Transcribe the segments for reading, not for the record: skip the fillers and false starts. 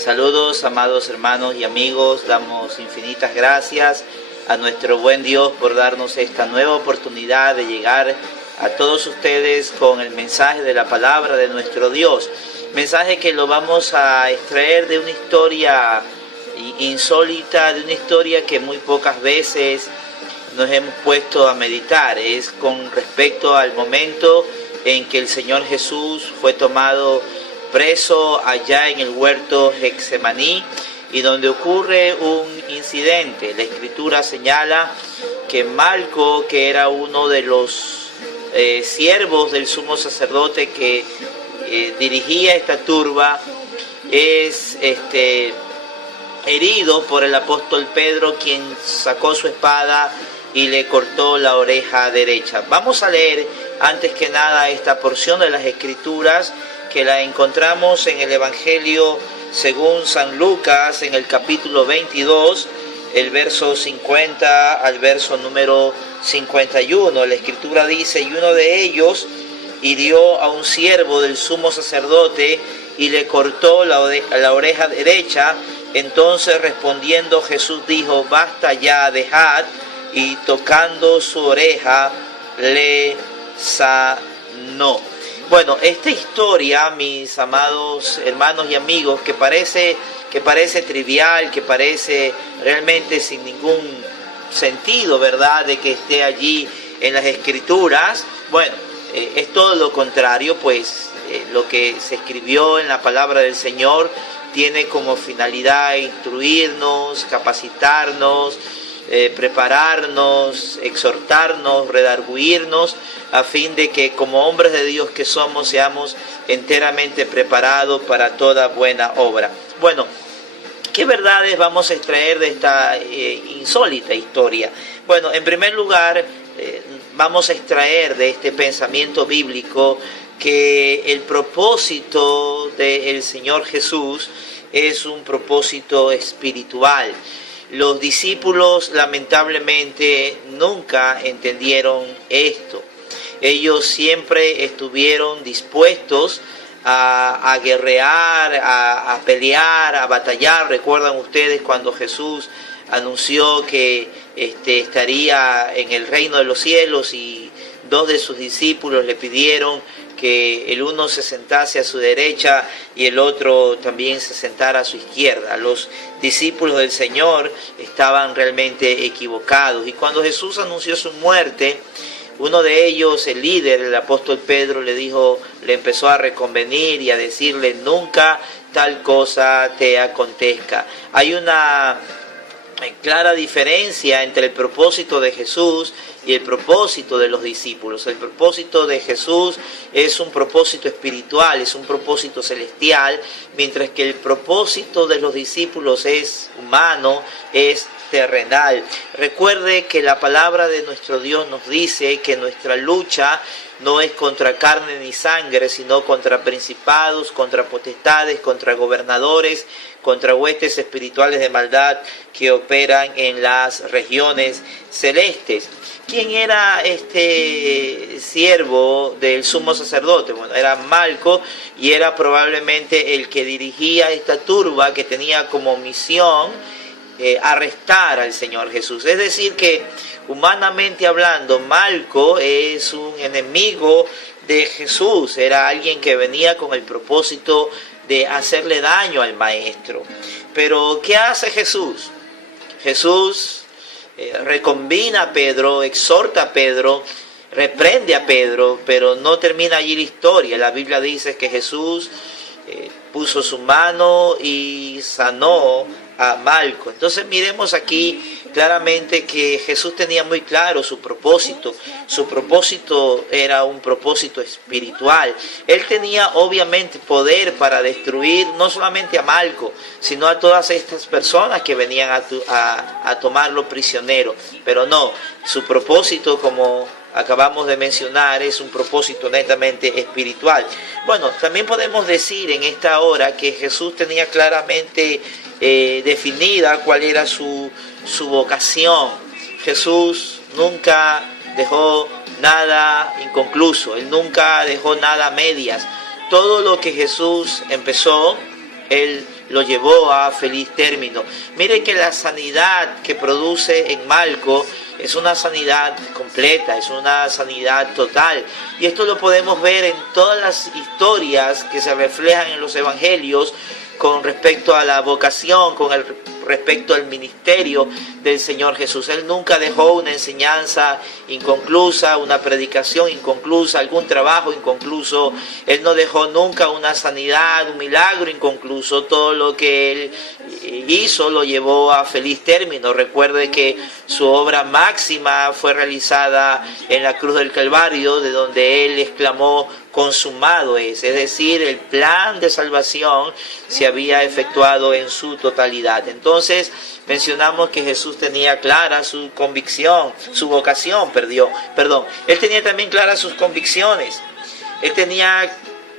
Saludos, amados hermanos y amigos. Damos infinitas gracias a nuestro buen Dios por darnos esta nueva oportunidad de llegar a todos ustedes con el mensaje de la palabra de nuestro Dios. Mensaje que lo vamos a extraer de una historia insólita, de una historia que muy pocas veces nos hemos puesto a meditar. Es con respecto al momento en que el Señor Jesús fue tomado preso allá en el huerto Getsemaní, y donde ocurre un incidente. La Escritura señala que Malco, que era uno de los siervos del sumo sacerdote que dirigía esta turba, es herido por el apóstol Pedro, quien sacó su espada y le cortó la oreja derecha. Vamos a leer antes que nada esta porción de las Escrituras, que la encontramos en el Evangelio según San Lucas, en el capítulo 22, el verso 50 al verso número 51. La Escritura dice: y uno de ellos hirió a un siervo del sumo sacerdote y le cortó la oreja derecha. Entonces respondiendo Jesús dijo: basta ya, dejad. Y tocando su oreja le sanó. Bueno, esta historia, mis amados hermanos y amigos, que parece trivial, que parece realmente sin ningún sentido, ¿verdad?, de que esté allí en las Escrituras. Bueno, es todo lo contrario, pues lo que se escribió en la palabra del Señor tiene como finalidad instruirnos, capacitarnos, prepararnos, exhortarnos, redarguirnos, a fin de que como hombres de Dios que somos, seamos enteramente preparados para toda buena obra. Bueno, ¿qué verdades vamos a extraer de esta insólita historia? Bueno, en primer lugar, vamos a extraer de este pensamiento bíblico que el propósito del Señor Jesús es un propósito espiritual. Los discípulos lamentablemente nunca entendieron esto. Ellos siempre estuvieron dispuestos a guerrear, a pelear, a batallar. Recuerdan ustedes cuando Jesús anunció que estaría en el reino de los cielos, y dos de sus discípulos le pidieron que el uno se sentase a su derecha y el otro también se sentara a su izquierda. Los discípulos del Señor estaban realmente equivocados, y cuando Jesús anunció su muerte, uno de ellos, el líder, el apóstol Pedro, le empezó a reconvenir y a decirle: nunca tal cosa te acontezca. Hay una clara diferencia entre el propósito de Jesús y el propósito de los discípulos. El propósito de Jesús es un propósito espiritual, es un propósito celestial, mientras que el propósito de los discípulos es humano, es terrenal. Recuerde que la palabra de nuestro Dios nos dice que nuestra lucha no es contra carne ni sangre, sino contra principados, contra potestades, contra gobernadores, contra huestes espirituales de maldad que operan en las regiones celestes. ¿Quién era este siervo del sumo sacerdote? Bueno, era Malco, y era probablemente el que dirigía esta turba que tenía como misión arrestar al Señor Jesús. Es decir que, humanamente hablando, Malco es un enemigo de Jesús. Era alguien que venía con el propósito de hacerle daño al Maestro. Pero ¿qué hace Jesús? Jesús reconvina a Pedro, exhorta a Pedro, reprende a Pedro, pero no termina allí la historia. La Biblia dice que Jesús puso su mano y sanó a Malco. Entonces miremos aquí claramente que Jesús tenía muy claro su propósito. Su propósito era un propósito espiritual. Él tenía obviamente poder para destruir no solamente a Malco, sino a todas estas personas que venían a tomarlo prisionero. Pero no, su propósito, como acabamos de mencionar, es un propósito netamente espiritual. Bueno, también podemos decir en esta hora que Jesús tenía claramente definida cuál era su vocación. Jesús nunca dejó nada inconcluso, Él nunca dejó nada a medias. Todo lo que Jesús empezó, Él lo llevó a feliz término. Mire que la sanidad que produce en Marcos es una sanidad completa, es una sanidad total. Y esto lo podemos ver en todas las historias que se reflejan en los evangelios con respecto a la vocación, respecto al ministerio del Señor Jesús. Él nunca dejó una enseñanza inconclusa, una predicación inconclusa, algún trabajo inconcluso. Él no dejó nunca una sanidad, un milagro inconcluso. Todo lo que él hizo lo llevó a feliz término. Recuerde que su obra máxima fue realizada en la cruz del Calvario, de donde él exclamó: consumado es decir, el plan de salvación se había efectuado en su totalidad. Entonces mencionamos que Jesús tenía clara su convicción, su vocación, él tenía también claras sus convicciones. Él tenía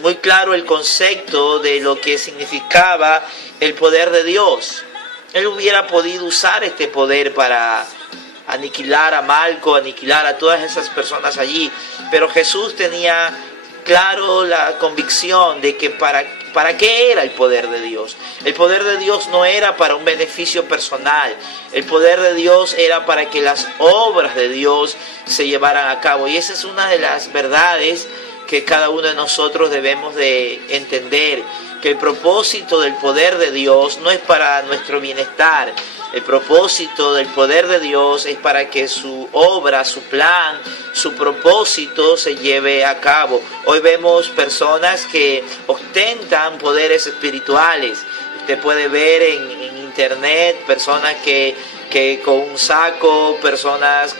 muy claro el concepto de lo que significaba el poder de Dios. Él hubiera podido usar este poder para aniquilar a Malco, aniquilar a todas esas personas allí, pero Jesús tenía claro la convicción de que para qué era el poder de Dios. El poder de Dios no era para un beneficio personal. El poder de Dios era para que las obras de Dios se llevaran a cabo. Y esa es una de las verdades que cada uno de nosotros debemos de entender, que el propósito del poder de Dios no es para nuestro bienestar. El propósito del poder de Dios es para que su obra, su plan, su propósito se lleve a cabo. Hoy vemos personas que ostentan poderes espirituales. Usted puede ver en internet personas que con un saco, personas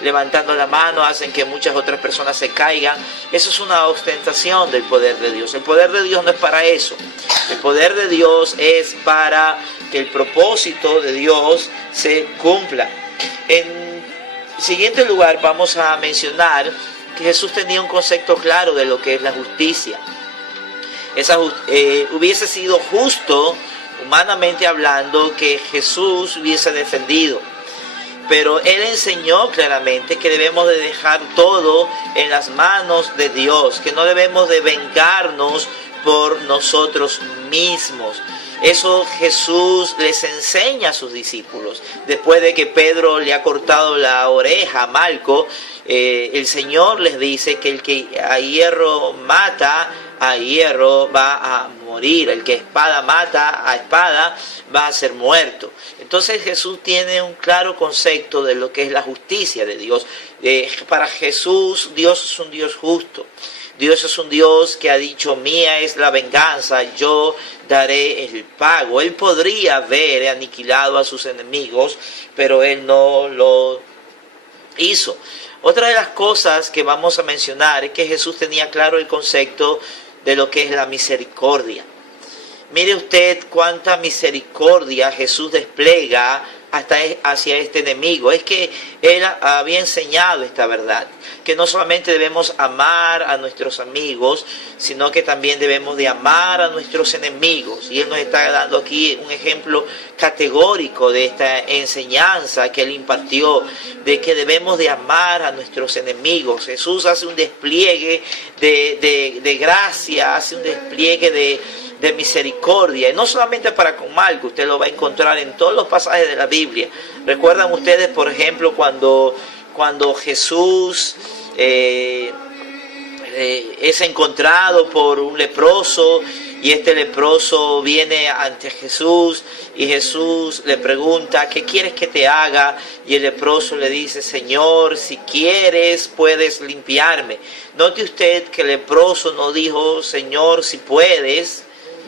levantando la mano, hacen que muchas otras personas se caigan. Eso es una ostentación del poder de Dios. El poder de Dios no es para eso. El poder de Dios es para que el propósito de Dios se cumpla. En siguiente lugar vamos a mencionar que Jesús tenía un concepto claro de lo que es la justicia. Hubiese sido justo, humanamente hablando, que Jesús hubiese defendido. Pero Él enseñó claramente que debemos de dejar todo en las manos de Dios, que no debemos de vengarnos por nosotros mismos. Eso Jesús les enseña a sus discípulos. Después de que Pedro le ha cortado la oreja a Malco, el Señor les dice que el que a hierro mata, a hierro va a morir. El que espada mata, a espada va a ser muerto. Entonces Jesús tiene un claro concepto de lo que es la justicia de Dios. Para Jesús, Dios es un Dios justo. Dios es un Dios que ha dicho: mía es la venganza, yo daré el pago. Él podría haber aniquilado a sus enemigos, pero Él no lo hizo. Otra de las cosas que vamos a mencionar es que Jesús tenía claro el concepto de lo que es la misericordia. Mire usted cuánta misericordia Jesús despliega hacia este enemigo. Es que Él había enseñado esta verdad, que no solamente debemos amar a nuestros amigos, sino que también debemos de amar a nuestros enemigos. Y Él nos está dando aquí un ejemplo categórico de esta enseñanza que Él impartió, de que debemos de amar a nuestros enemigos. Jesús hace un despliegue de gracia, hace un despliegue de misericordia, y no solamente para con Malco. Usted lo va a encontrar en todos los pasajes de la Biblia. ¿Recuerdan ustedes, por ejemplo, cuando Jesús es encontrado por un leproso, y este leproso viene ante Jesús y Jesús le pregunta: ¿qué quieres que te haga? Y el leproso le dice: Señor, si quieres puedes limpiarme. Note usted que el leproso no dijo: Señor, si puedes,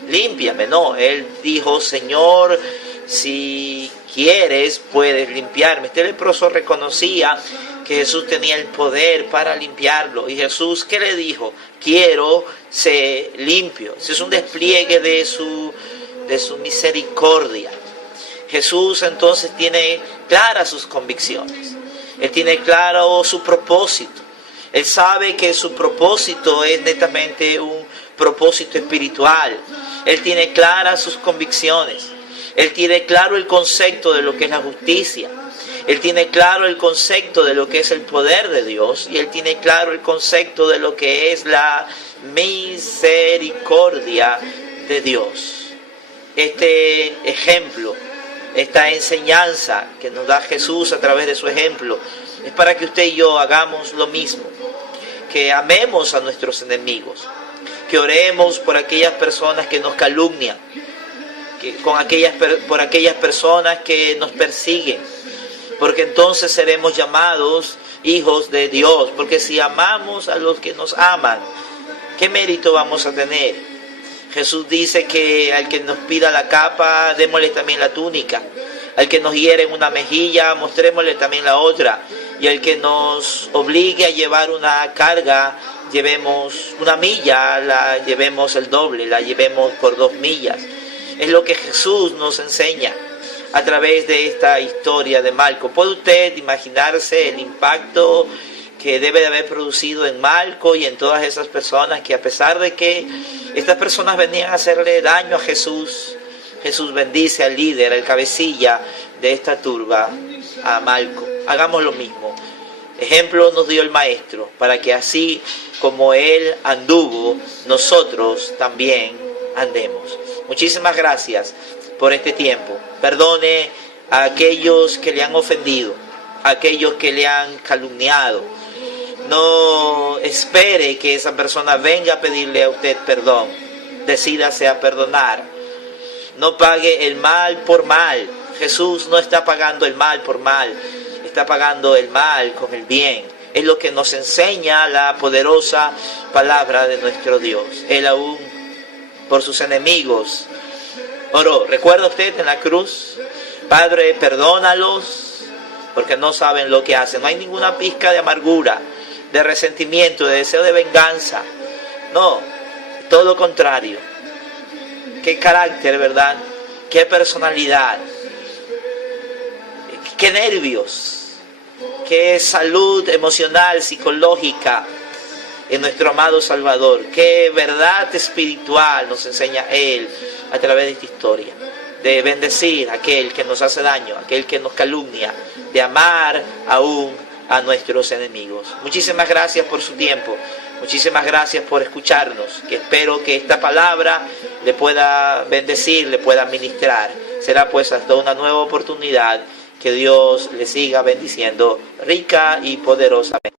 límpiame. No, él dijo: Señor, si quieres puedes limpiarme. Este leproso reconocía que Jesús tenía el poder para limpiarlo. Y Jesús, ¿qué le dijo? Quiero ser limpio. Ese es un despliegue de su misericordia. Jesús entonces tiene claras sus convicciones. Él tiene claro su propósito. Él sabe que su propósito es netamente un propósito espiritual. Él tiene claras sus convicciones. Él tiene claro el concepto de lo que es la justicia. Él tiene claro el concepto de lo que es el poder de Dios. Y Él tiene claro el concepto de lo que es la misericordia de Dios. este ejemplo, esta enseñanza que nos da Jesús a través de su ejemplo, es para que usted y yo hagamos lo mismo, que amemos a nuestros enemigos, que oremos por aquellas personas que nos calumnian, por aquellas personas que nos persiguen, porque entonces seremos llamados hijos de Dios, porque si amamos a los que nos aman, ¿qué mérito vamos a tener? Jesús dice que al que nos pida la capa, démosle también la túnica. Al que nos hiere en una mejilla, mostrémosle también la otra. Y al que nos obligue a llevar una carga, llevemos una milla, la llevemos el doble, la llevemos por 2 millas. Es lo que Jesús nos enseña a través de esta historia de Malco. ¿Puede usted imaginarse el impacto que debe de haber producido en Malco y en todas esas personas que, a pesar de que estas personas venían a hacerle daño a Jesús, Jesús bendice al líder, al cabecilla de esta turba, a Malco? Hagamos lo mismo. Ejemplo nos dio el Maestro, para que así como Él anduvo, nosotros también andemos. Muchísimas gracias por este tiempo. Perdone a aquellos que le han ofendido, a aquellos que le han calumniado. No espere que esa persona venga a pedirle a usted perdón. Decídase a perdonar. No pague el mal por mal. Jesús no está pagando el mal por mal. Está pagando el mal con el bien. Es lo que nos enseña la poderosa palabra de nuestro Dios. Él aún por sus enemigos oró. ¿Recuerda usted en la cruz? Padre, perdónalos porque no saben lo que hacen. No hay ninguna pizca de amargura, de resentimiento, de deseo de venganza. No, todo lo contrario. Qué carácter, ¿verdad? Qué personalidad. Qué nervios. Qué salud emocional, psicológica en nuestro amado Salvador. Qué verdad espiritual nos enseña Él a través de esta historia. De bendecir a aquel que nos hace daño, a aquel que nos calumnia, de amar aún a nuestros enemigos. Muchísimas gracias por su tiempo. Muchísimas gracias por escucharnos. Que espero que esta palabra le pueda bendecir, le pueda ministrar. Será pues hasta una nueva oportunidad. Que Dios le siga bendiciendo rica y poderosamente.